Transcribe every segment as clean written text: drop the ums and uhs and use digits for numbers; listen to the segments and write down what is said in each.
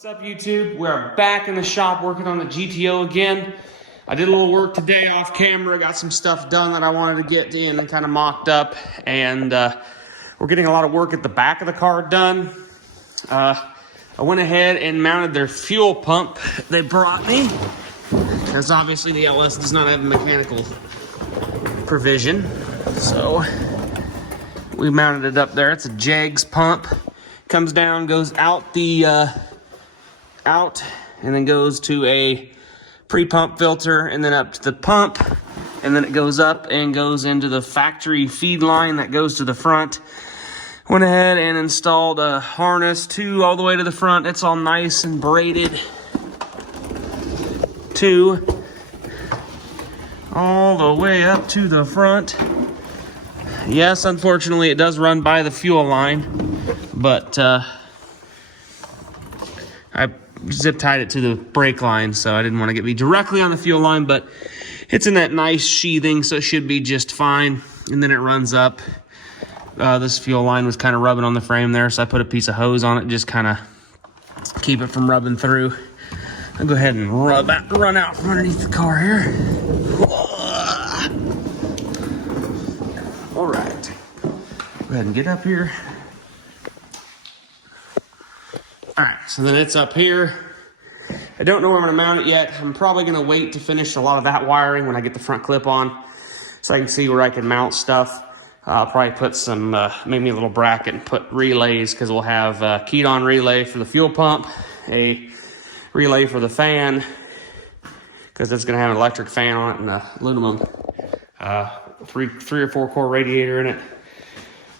What's up, YouTube? We're back in the shop working on the GTO again. I did a little work today off camera, got some stuff done that I wanted to get in and kind of mocked up, and we're getting a lot of work at the back of the car done. I went ahead and mounted their fuel pump they brought me, because obviously the LS does not have a mechanical provision, so we mounted it up there. It's a JEGS pump. Comes down, goes out the out, and then goes to a pre-pump filter, and then up to the pump, and then it goes up and goes into the factory feed line that goes to the front. Went ahead and installed a harness all the way to the front. It's all nice and braided all the way up to the front. Yes, unfortunately, it does run by the fuel line, but I zip tied it to the brake line, so I didn't want to get me directly on the fuel line, but it's in that nice sheathing, so it should be just fine. And then it runs up. This fuel line was kind of rubbing on the frame there, so I put a piece of hose on it, just kind of keep it from rubbing through. I'll go ahead and run out from underneath the car here. All right, go ahead and get up here. All right, so then it's up here. I don't know where I'm gonna mount it yet. I'm probably gonna wait to finish a lot of that wiring when I get the front clip on, so I can see where I can mount stuff. I'll probably put some, maybe a little bracket and put relays, because we'll have a keyed on relay for the fuel pump, a relay for the fan, because it's gonna have an electric fan on it and an aluminum three or four core radiator in it.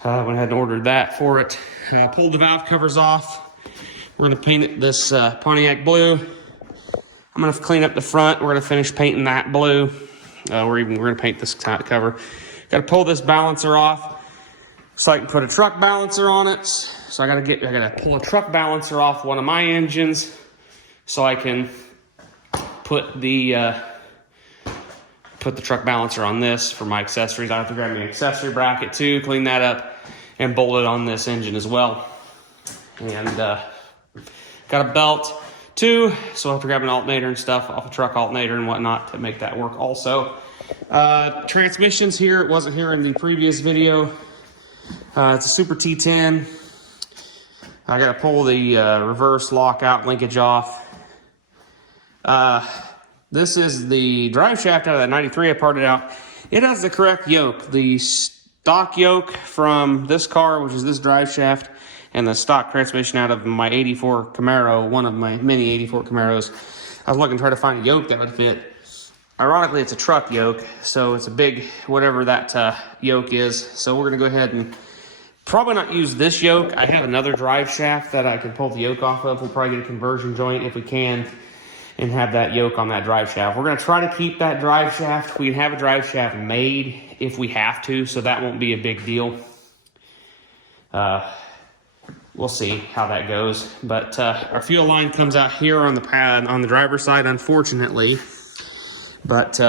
Went ahead and ordered that for it. Pulled the valve covers off. We're gonna paint it this Pontiac blue. I'm gonna clean up the front. We're gonna finish painting that blue. We're gonna paint this cover. Gotta pull this balancer off so I can put a truck balancer on it. So I gotta pull a truck balancer off one of my engines so I can put the truck balancer on this for my accessories. I have to grab me an accessory bracket too, clean that up, and bolt it on this engine as well. And got a belt too, so I'll have to grab an alternator and stuff off a truck alternator and whatnot to make that work also. Transmissions here, it wasn't here in the previous video. It's a Super T10. I gotta pull the reverse lockout linkage off. This is the drive shaft out of that 93 I parted out. It has the correct yoke. The stock yoke from this car, which is this drive shaft, and the stock transmission out of my 84 Camaro, one of my many 84 Camaros. I was looking to try to find a yoke that would fit. Ironically, it's a truck yoke, so it's a big, whatever that yoke is. So we're gonna go ahead and probably not use this yoke. I have another drive shaft that I can pull the yoke off of. We'll probably get a conversion joint if we can and have that yoke on that drive shaft. We're gonna try to keep that drive shaft. We can have a drive shaft made if we have to, so that won't be a big deal. We'll see how that goes. But our fuel line comes out here on the pad on the driver's side, unfortunately. But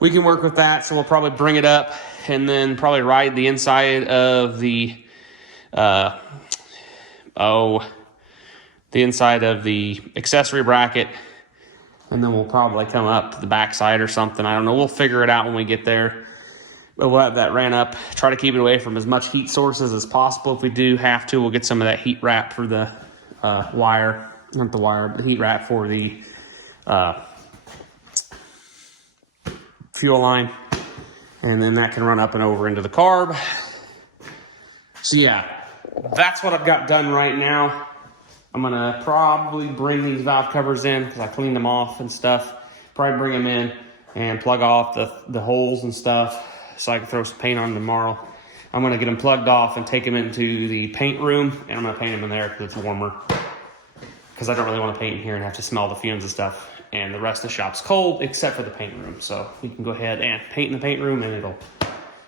we can work with that, so we'll probably bring it up and then probably ride the inside of the inside of the accessory bracket, and then we'll probably come up to the backside or something. I don't know. We'll figure it out when we get there. But we'll have that ran up. Try to keep it away from as much heat sources as possible. If we do have to, we'll get some of that heat wrap for the wire. Not the wire, but the heat wrap for the fuel line. And then that can run up and over into the carb. So yeah, that's what I've got done right now. I'm gonna probably bring these valve covers in because I cleaned them off and stuff. Probably bring them in and plug off the holes and stuff so I can throw some paint on tomorrow. I'm gonna get them plugged off and take them into the paint room, and I'm gonna paint them in there because it's warmer. Because I don't really want to paint in here and have to smell the fumes and stuff. And the rest of the shop's cold except for the paint room. So we can go ahead and paint in the paint room and it'll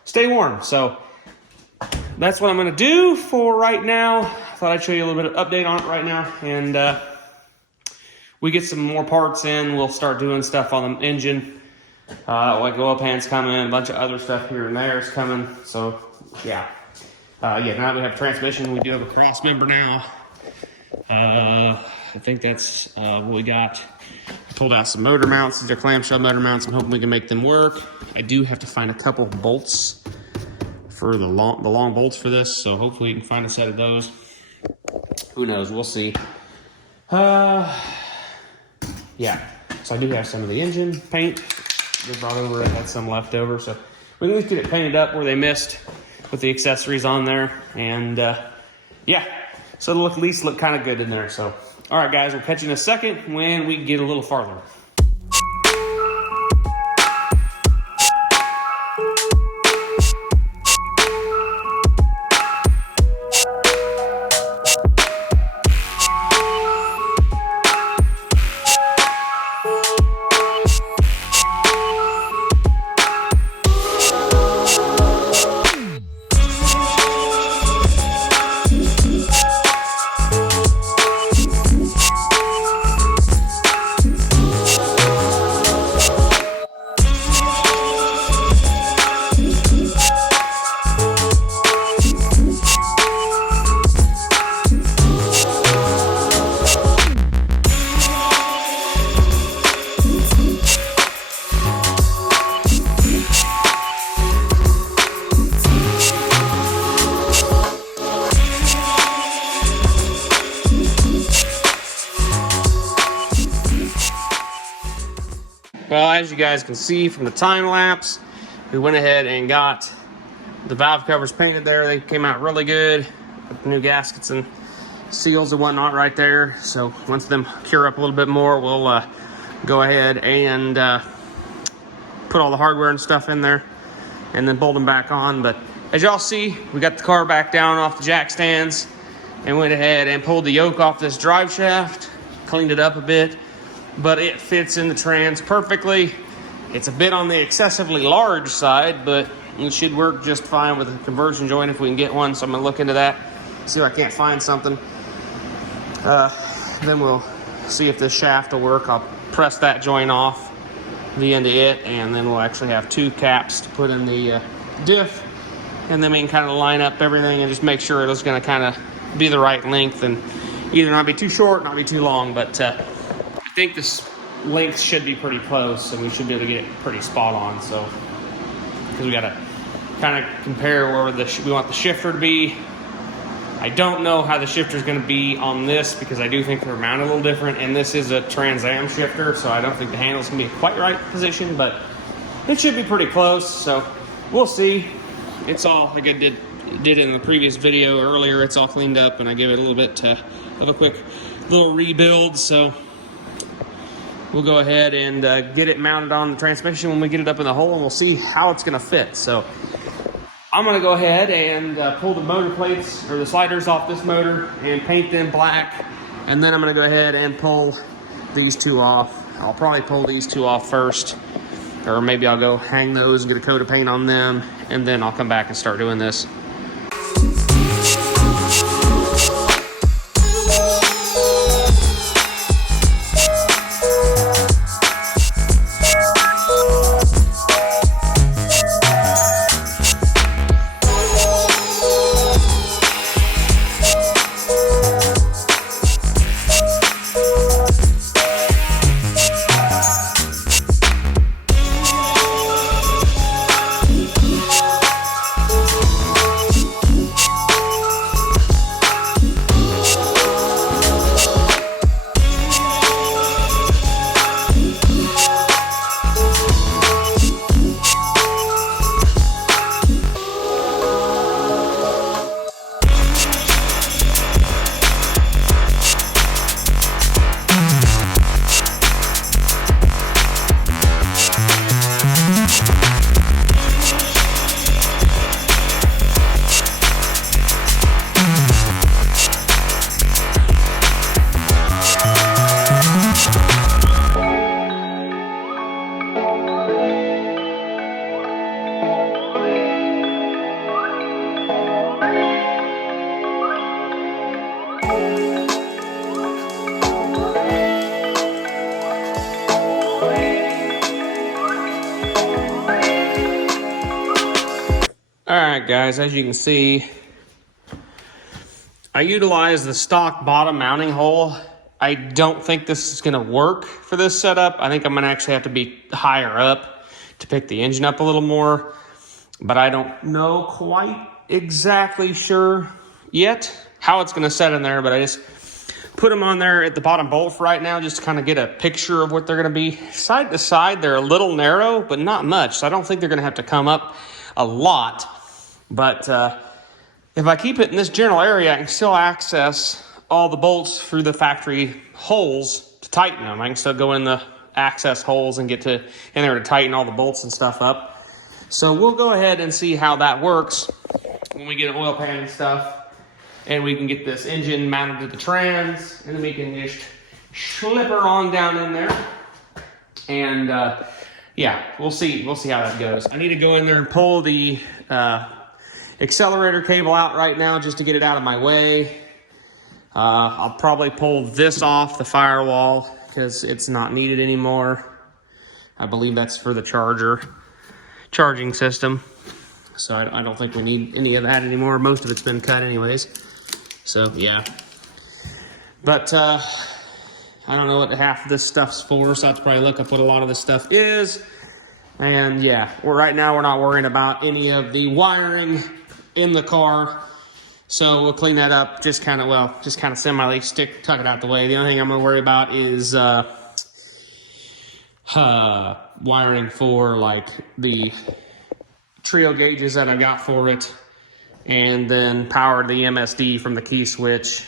stay warm. So that's what I'm gonna do for right now. I thought I'd show you a little bit of update on it right now. And we get some more parts in, we'll start doing stuff on the engine. Like oil pans coming, a bunch of other stuff here and there is coming. So yeah, now that we have transmission, we do have a cross member now. I think that's what we got. Pulled out some motor mounts. These are clamshell motor mounts. I'm hoping we can make them work. I do have to find a couple bolts for the long bolts for this, so hopefully we can find a set of those. Who knows? We'll see. Yeah. So I do have some of the engine paint they brought over. I had some left over, so we can at least get it painted up where they missed with the accessories on there. And yeah, so it'll at least look kind of good in there. So, all right, guys, we'll catch you in a second when we get a little farther. Well, as you guys can see from the time lapse, we went ahead and got the valve covers painted there. They came out really good with the new gaskets and seals and whatnot right there. So once them cure up a little bit more, we'll go ahead and put all the hardware and stuff in there and then bolt them back on. But as y'all see, we got the car back down off the jack stands and went ahead and pulled the yoke off this drive shaft, cleaned it up a bit. But it fits in the trans perfectly. It's a bit on the excessively large side, but it should work just fine with a conversion joint if we can get one. So I'm gonna look into that, see if I can't find something. Then we'll see if this shaft will work. I'll press that joint off the end of it, and then we'll actually have two caps to put in the diff. And then we can kind of line up everything and just make sure it's gonna kind of be the right length and either not be too short, not be too long, but I think this length should be pretty close, and we should be able to get it pretty spot on. So, because we got to kind of compare where we want the shifter to be. I don't know how the shifter is going to be on this because I do think they're mounted a little different, and this is a Trans Am shifter, so I don't think the handle's going to be quite right position, but it should be pretty close. So we'll see. It's all like I did in the previous video earlier. It's all cleaned up, and I gave it a little bit of a quick little rebuild. So we'll go ahead and get it mounted on the transmission when we get it up in the hole, and we'll see how it's going to fit. So I'm going to go ahead and pull the motor plates or the sliders off this motor and paint them black. And then I'm going to go ahead and pull these two off. I'll probably pull these two off first, or maybe I'll go hang those and get a coat of paint on them, and then I'll come back and start doing this. Alright guys, as you can see, I utilized the stock bottom mounting hole I don't think this is going to work for this setup. I think I'm going to actually have to be higher up to pick the engine up a little more. But I don't know quite exactly sure yet how it's going to set in there. But I just put them on there at the bottom bolt for right now just to kind of get a picture of what they're going to be. Side to side, they're a little narrow, but not much. So I don't think they're going to have to come up a lot. But if I keep it in this general area, I can still access all the bolts through the factory holes to tighten them. I can still go in the access holes and get in there to tighten all the bolts and stuff up. So we'll go ahead and see how that works when we get an oil pan and stuff, and we can get this engine mounted to the trans, and then we can just slip her on down in there. And yeah, we'll see how that goes. I need to go in there and pull the accelerator cable out right now just to get it out of my way. I'll probably pull this off the firewall because it's not needed anymore. I believe that's for the charging system. So I don't think we need any of that anymore. Most of it's been cut anyways. So yeah. But I don't know what half of this stuff's for, so I have to probably look up what a lot of this stuff is. And yeah, right now we're not worrying about any of the wiring in the car. So we'll clean that up, just kind of semi tuck it out the way. The only thing I'm going to worry about is wiring for like the trio gauges that I got for it, and then power to the MSD from the key switch,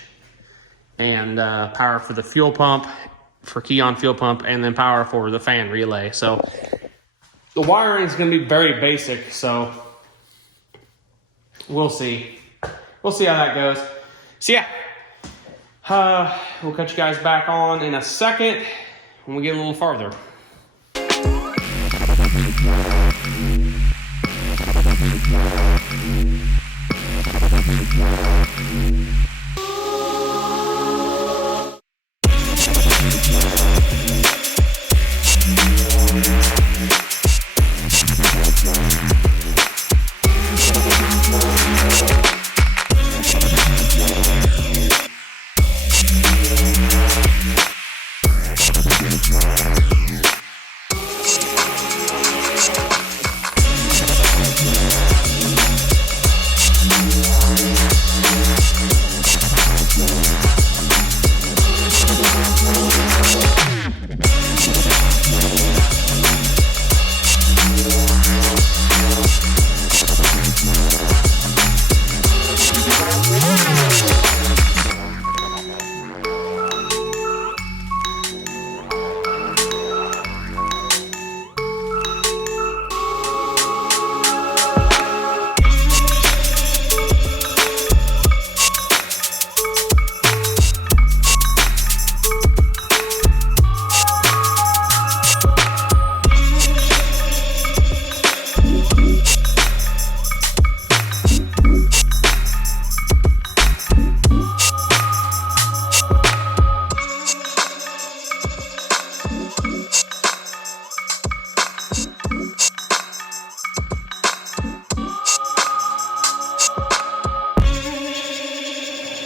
and power for the fuel pump, for key on fuel pump, and then power for the fan relay. So the wiring is going to be very basic, so we'll see. We'll see how that goes. So yeah, we'll catch you guys back on in a second when we get a little farther.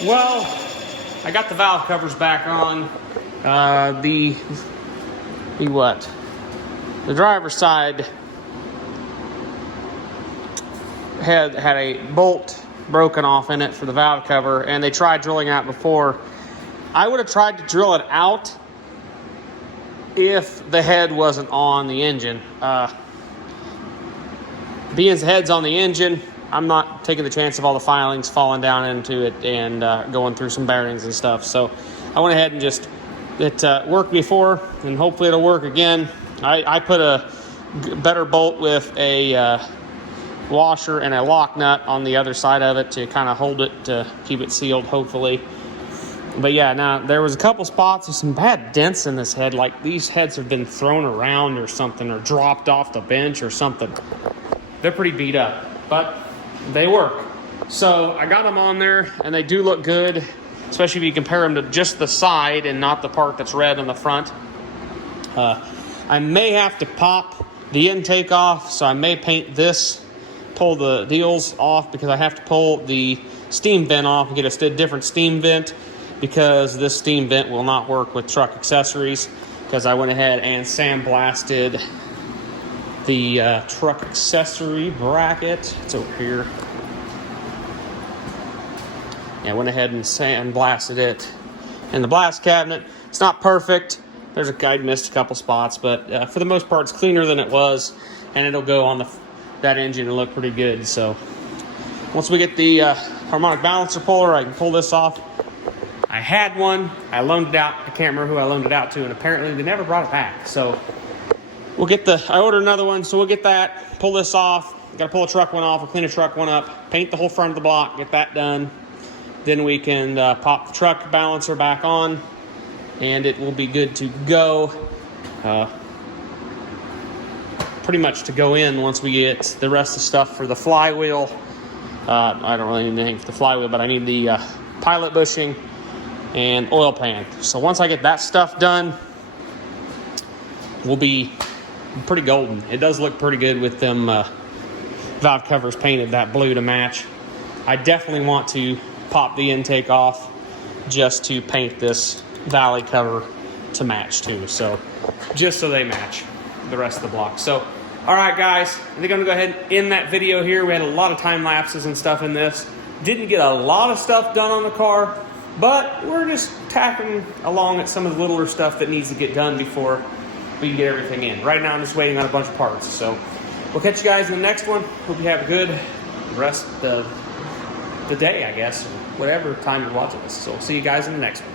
Well, I got the valve covers back on. The driver's side had a bolt broken off in it for the valve cover, and they tried drilling out before. I would have tried to drill it out if the head wasn't on the engine. Being the head's on the engine, I'm not taking the chance of all the filings falling down into it and going through some bearings and stuff. So I went ahead and it worked before, and hopefully it'll work again. I put a better bolt with a washer and a lock nut on the other side of it to kind of hold it, to keep it sealed, hopefully. But yeah, now there was a couple spots with some bad dents in this head, like these heads have been thrown around or something, or dropped off the bench or something. They're pretty beat up, but they work. So I got them on there, and they do look good, especially if you compare them to just the side and not the part that's red on the front. I may have to pop the intake off, so I may paint this, pull the deals off, because I have to pull the steam vent off and get a different steam vent. because this steam vent will not work with truck accessories, because I went ahead and sandblasted the truck accessory bracket. It's over here. Yeah, I went ahead and sandblasted it in the blast cabinet. It's not perfect. I missed a couple spots, but for the most part, it's cleaner than it was, and it'll go on that engine and look pretty good. So once we get the harmonic balancer puller, I can pull this off. I had one. I loaned it out. I can't remember who I loaned it out to, and apparently they never brought it back. So we'll get I ordered another one, so we'll get that, pull this off. Got to pull a truck one off, we'll clean a truck one up, paint the whole front of the block, get that done. Then we can pop the truck balancer back on, and it will be good to go. Pretty much to go in once we get the rest of the stuff for the flywheel. I don't really need anything for the flywheel, but I need the pilot bushing and oil pan. So once I get that stuff done, we'll be pretty golden. It does look pretty good with them valve covers painted that blue to match. I definitely want to pop the intake off just to paint this valley cover to match too. So just so they match the rest of the block. So all right, guys, I think I'm gonna go ahead and end that video here. We had a lot of time lapses and stuff in this. Didn't get a lot of stuff done on the car, but we're just tacking along at some of the littler stuff that needs to get done before we can get everything in. Right now I'm just waiting on a bunch of parts. So we'll catch you guys in the next one. Hope you have a good rest of the day, I guess, or whatever time you're watching this. So we'll see you guys in the next one.